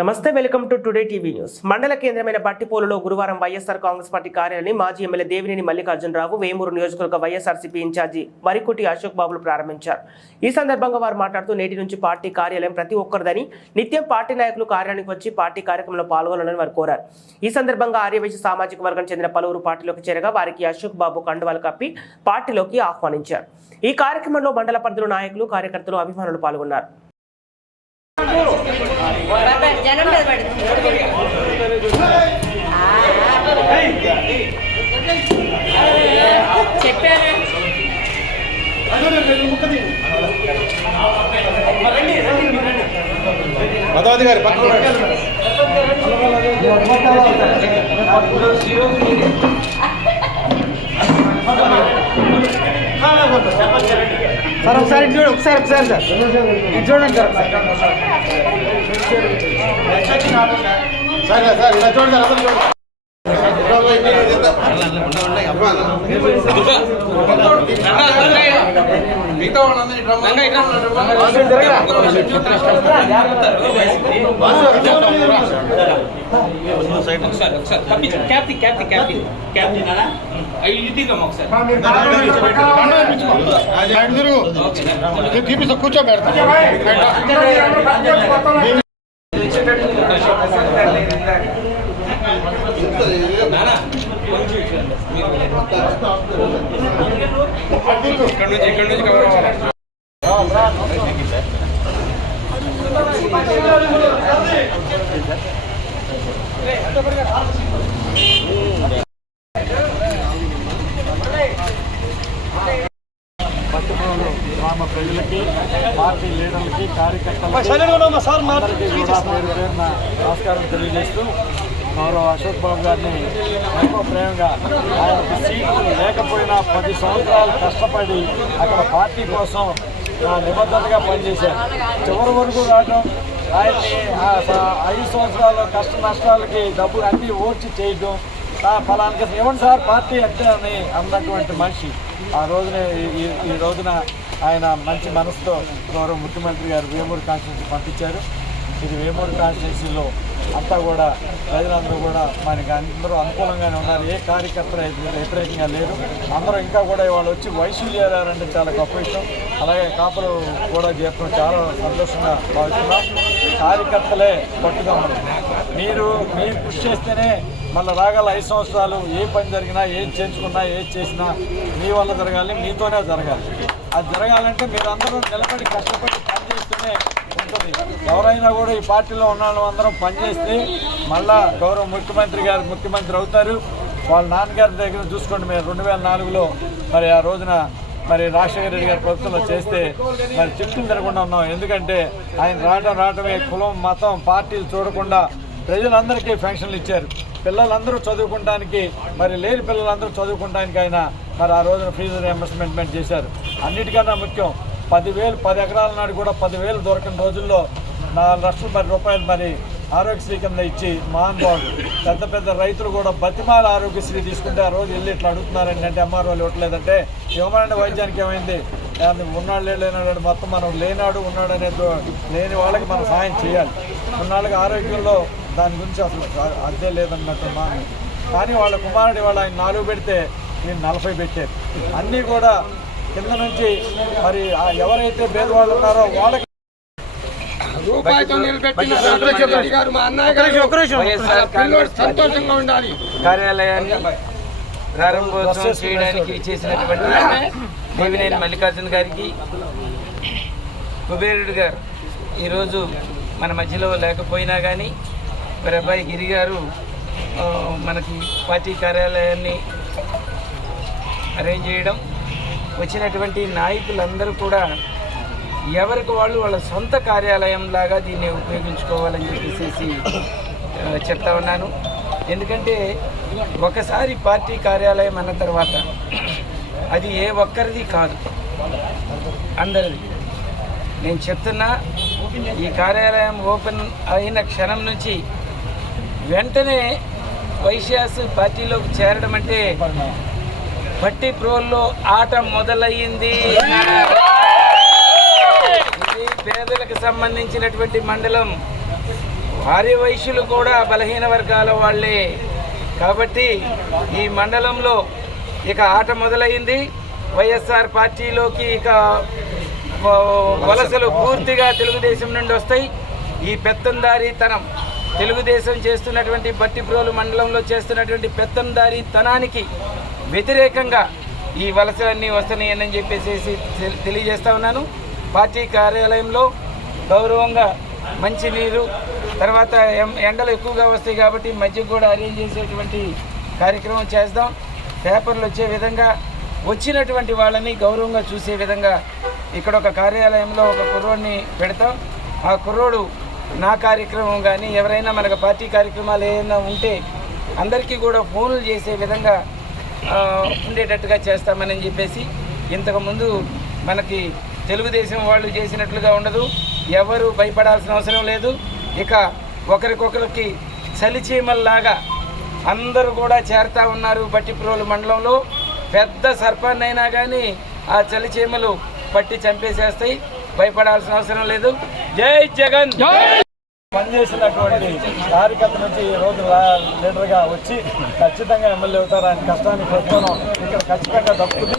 నమస్తే, welcome to today TV news. మండల కేంద్రమైన బట్టిపోలులో గురువారం వైఎస్ఆర్ కాంగ్రెస్ పార్టీ కార్యాలయాన్ని మాజీ ఎమ్మెల్యే దేవినేని మల్లికార్జునరావు, వేమూరు నియోజకవర్గ వైఎస్ఆర్సీపీ ఇన్ఛార్జి వరికుటి అశోక్ బాబులు ప్రారంభించారు. ఈ సందర్భంగా వారు మాట్లాడుతూ నేటి నుంచి పార్టీ కార్యాలయం ప్రతి ఒక్కరిదని, నిత్యం పార్టీ నాయకులు కార్యాలయానికి వచ్చి పార్టీ కార్యక్రమంలో పాల్గొనాలని వారు కోరారు. ఈ సందర్భంగా ఆర్యవైశ్య సామాజిక వర్గం చెందిన పలువురు పార్టీలోకి చేరగా వారికి అశోక్ బాబు కండువాలు కప్పి పార్టీలోకి ఆహ్వానించారు. ఈ కార్యక్రమంలో మండల పరిధిలో నాయకులు, కార్యకర్తలు, అభిమానులు పాల్గొన్నారు. మధువతి గారి పక్కన సార్ ఒకసారి ఒకసారి సార్ ఇది చూడండి సార్. సార్ ఇలా చూడండి సార్, అందరూ చూడండి. కూర్చోబెడతా ఇక్కడ నుంచి కవర్ అవ్వాలి. గ్రామ ప్రజలకి, పార్టీ లీడర్లకి, కార్యకర్తలకి నమస్కారం తెలియజేస్తూ గౌరవ అశోక్ బాబు గారిని ఎంతో ప్రేమగా, ఆయనకి సీట్లు లేకపోయినా 10 సంవత్సరాలు కష్టపడి అక్కడ పార్టీ కోసం నిబద్ధతగా పనిచేశారు. చివరి వరకు రావడం, ఆయన్ని 5 సంవత్సరాల కష్ట నష్టాలకి డబ్బులు అన్నీ ఓడ్చి చేయడం, ఫలానికి ఇవ్వండి సార్ పార్టీ అంటే అని అన్నటువంటి మనిషి. ఆ రోజున ఈ రోజున ఆయన మంచి మనసుతో గౌరవ ముఖ్యమంత్రి గారు వేమూరు కాన్స్టిట్యూన్సీ పంపించారు. ఇది వేమూరు కాన్స్టిట్యూన్సీలో అంతా కూడా ప్రజలందరూ కూడా మనకి అందరూ అనుకూలంగానే ఉన్నారు. ఏ కార్యకర్త వ్యతిరేకంగా లేరు. అందరూ ఇంకా కూడా వాళ్ళు వచ్చి వయసులు చేరారంటే చాలా గొప్ప విషయం. అలాగే కాపులు కూడా చేరడం చాలా సంతోషంగా భావిస్తున్నాం. కార్యకర్తలే పట్టుగా ఉన్నారు. మీరు కృషి చేస్తేనే మళ్ళీ రాగల 5 సంవత్సరాలు ఏ పని జరిగినా, ఏం చేయించుకున్నా, ఏది చేసినా మీ వల్ల జరగాలి, మీతోనే జరగాలి. అది జరగాలంటే మీరు అందరూ నిలబడి కష్టపడి పనిచేస్తూనే ఉంటుంది. ఎవరైనా కూడా ఈ పార్టీలో ఉన్న వాళ్ళందరం పనిచేస్తే మళ్ళా గౌరవ ముఖ్యమంత్రి అవుతారు. వాళ్ళ నాన్నగారి దగ్గర చూసుకోండి, మీరు 2004లో మరి ఆ రోజున మరి రాజశేఖర రెడ్డి గారి ప్రభుత్వంలో చేస్తే మరి చెట్లు తిరగకుండా ఉన్నాం. ఎందుకంటే ఆయన రావడమే కులం, మతం, పార్టీలు చూడకుండా ప్రజలందరికీ పెన్షన్లు ఇచ్చారు. పిల్లలందరూ చదువుకోవడానికి, మరి లేని పిల్లలందరూ చదువుకోవడానికి ఆయన మరి ఆ రోజున ఫీజు రియంబర్స్మెంట్ చేశారు. అన్నిటికన్నా ముఖ్యం 10 ఎకరాల నాడు కూడా 10,000 దొరకని రోజుల్లో 4 లక్షల రూపాయలు మరి ఆరోగ్యశ్రీ కింద ఇచ్చి మహానుభావుడు. పెద్ద రైతులు కూడా బతిమాల ఆరోగ్యశ్రీ తీసుకుంటే ఆ రోజు వెళ్ళి ఇట్లా అడుగుతున్నారండి అంటే ఎంఆర్ఓలు ఇవ్వట్లేదంటే ఇవ్వమంటే వైద్యానికి ఏమైంది, ఉన్నాడు లేనాడు మొత్తం మనం లేనాడు ఉన్నాడు అనే లేని వాళ్ళకి మనం సహాయం చేయాలి. ఉన్నాళ్ళకి ఆరోగ్యంలో దాని గురించి అసలు అద్దే లేదన్నట్టు మాను. కానీ వాళ్ళ కుమారుడి వాళ్ళు ఆయన 4 పెడితే నేను 40 పెట్టారు. అన్నీ కూడా కింద నుంచి మరి ఎవరైతే పేదవాళ్ళు ఉన్నారో వాళ్ళకి కార్యాలయాన్ని ప్రారంభోత్సవం చేయడానికి చేసినటువంటి దేవినేని మల్లికార్జున గారికి, కుబేరుడు గారు ఈరోజు మన మధ్యలో లేకపోయినా కానీ మరి అబ్బాయి గిరి గారు మనకి పార్టీ కార్యాలయాన్ని అరేంజ్ చేయడం, వచ్చినటువంటి నాయకులందరూ కూడా ఎవరికి వాళ్ళు వాళ్ళ సొంత కార్యాలయం లాగా దీన్ని ఉపయోగించుకోవాలని చెప్పేసి చెప్తా ఉన్నాను. ఎందుకంటే ఒకసారి పార్టీ కార్యాలయం అన్న తర్వాత అది ఏ ఒక్కరిది కాదు, అందరిది. నేను చెప్తున్నా, ఈ కార్యాలయం ఓపెన్ అయిన క్షణం నుంచి వెంటనే వైశ్యాస్ పార్టీలోకి చేరడం అంటే భట్టి ప్రోల్లో ఆట మొదలయ్యింది. ఇది పేదలకు సంబంధించినటువంటి మండలం. ఆర్యవైశ్యులు కూడా బలహీన వర్గాల వాళ్ళే. కాబట్టి ఈ మండలంలో ఇక ఆట మొదలైంది. వైఎస్ఆర్ పార్టీలోకి ఇక వలసలు పూర్తిగా తెలుగుదేశం నుండి వస్తాయి. ఈ పెత్తందారీతనం, తెలుగుదేశం చేస్తున్నటువంటి బట్టిప్రోలు మండలంలో చేస్తున్నటువంటి పెత్తందారీతనానికి వ్యతిరేకంగా ఈ వలసలన్నీ వస్తున్నాయని చెప్పేసి తెలియజేస్తా ఉన్నాను. పార్టీ కార్యాలయంలో గౌరవంగా మంచినీరు, తర్వాత ఎండలు ఎక్కువగా వస్తాయి కాబట్టి మధ్య కూడా అరేంజ్ చేసేటువంటి కార్యక్రమం చేద్దాం. పేపర్లు వచ్చే విధంగా, వచ్చినటువంటి వాళ్ళని గౌరవంగా చూసే విధంగా ఇక్కడ ఒక కార్యాలయంలో ఒక కుర్రోడిని పెడతాం. ఆ కుర్రోడు నా కార్యక్రమం కానీ ఎవరైనా మనకు పార్టీ కార్యక్రమాలు ఏమైనా ఉంటే అందరికీ కూడా ఫోన్లు చేసే విధంగా ఉండేటట్టుగా చేస్తామని చెప్పేసి, ఇంతకుముందు మనకి తెలుగుదేశం వాళ్ళు చేసినట్లుగా ఉండదు. ఎవరు భయపడాల్సిన అవసరం లేదు. ఇక ఒకరికొకరికి చలిచీమల్లాగా అందరూ కూడా చేరుతా ఉన్నారు. బట్టిప్రోలు మండలంలో పెద్ద సర్పంచ్ అయినా కానీ ఆ చలిచీమలు పట్టి చంపేసేస్తాయి. భయపడాల్సిన అవసరం లేదు. జై జగన్. పనిచేసినటువంటి కార్యకర్త నుంచి ఈ రోజు లీడర్గా వచ్చి ఖచ్చితంగా ఎమ్మెల్యే అవుతారు. ఆయన కష్టాన్ని ప్రతిఫలం ఇక్కడ ఖచ్చితంగా దక్కుతుంది.